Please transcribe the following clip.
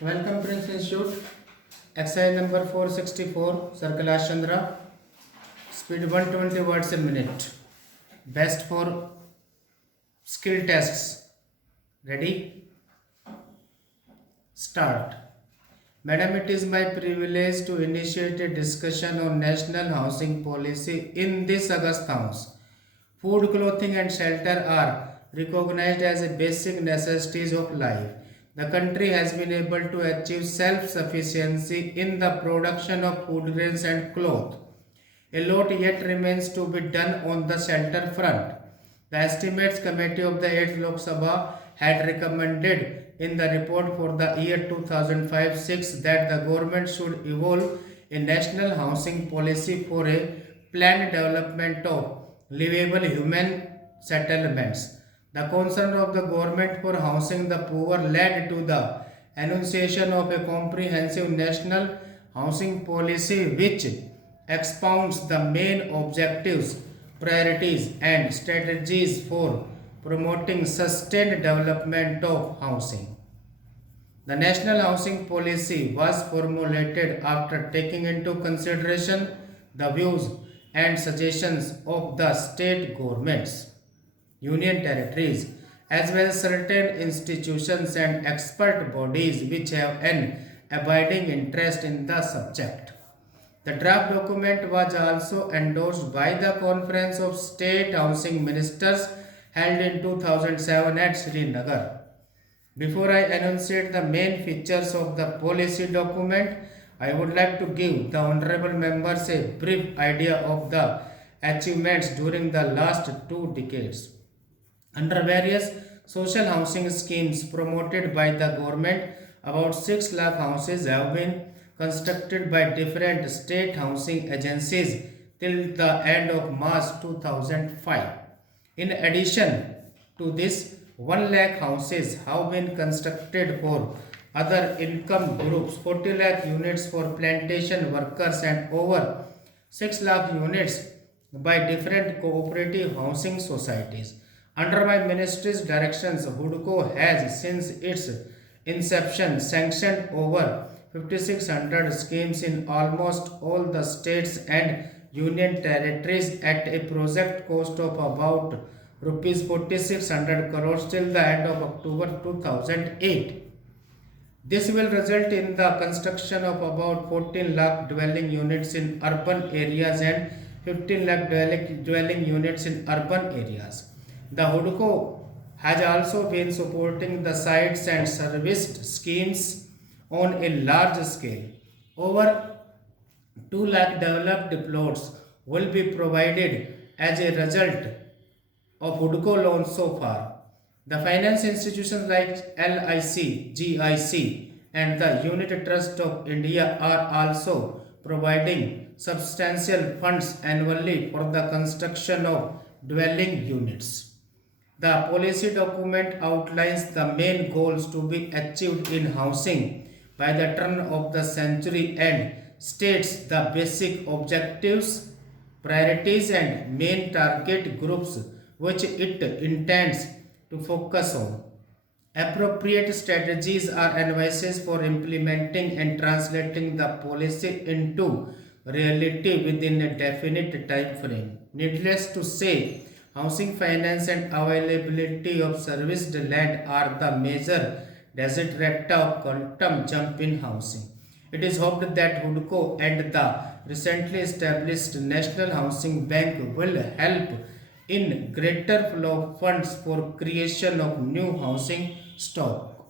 Welcome Prince Institute. Exercise number 464. Circle Ash Chandra. Speed 120 words a minute. Best for skill tests. Ready? Start. Madam, it is my privilege to initiate a discussion on national housing policy in this August House. Food, clothing, and shelter are recognized as basic necessities of life. The country has been able to achieve self sufficiency in the production of food grains and cloth. A lot yet remains to be done on the shelter front. The Estimates Committee of the 8th Lok Sabha had recommended in the report for the year 2005-6 that the government should evolve a national housing policy for a planned development of livable human settlements. The concern of the government for housing the poor led to the enunciation of a comprehensive national housing policy which expounds the main objectives, priorities, and strategies for promoting sustained development of housing. The national housing policy was formulated after taking into consideration the views and suggestions of the state governments, union territories, as well as certain institutions and expert bodies which have an abiding interest in the subject. The draft document was also endorsed by the Conference of State Housing Ministers held in 2007 at Srinagar. Before I enunciate the main features of the policy document, I would like to give the honorable members a brief idea of the achievements during the last 2 decades. Under various social housing schemes promoted by the government, about 6 lakh houses have been constructed by different state housing agencies till the end of March 2005. In addition to this, 1 lakh houses have been constructed for other income groups, 40 lakh units for plantation workers, and over 6 lakh units by different cooperative housing societies. Under my ministry's directions, HUDCO has since its inception sanctioned over 5600 schemes in almost all the states and union territories at a project cost of about rupees 4600 crores till the end of October 2008. This will result in the construction of about 14 lakh dwelling units in urban areas and 15 lakh dwelling units in urban areas. The HUDCO has also been supporting the sites and serviced schemes on a large scale. Over 2 lakh developed plots will be provided as a result of HUDCO loans so far. The finance institutions like LIC, GIC, and the Unit Trust of India are also providing substantial funds annually for the construction of dwelling units. The policy document outlines the main goals to be achieved in housing by the turn of the century and states the basic objectives, priorities, and main target groups which it intends to focus on. Appropriate strategies are advices for implementing and translating the policy into reality within a definite time frame. Needless to say, housing finance and availability of serviced land are the major desiderata of quantum jump in housing. It is hoped that HUDCO and the recently established National Housing Bank will help in greater flow of funds for creation of new housing stock.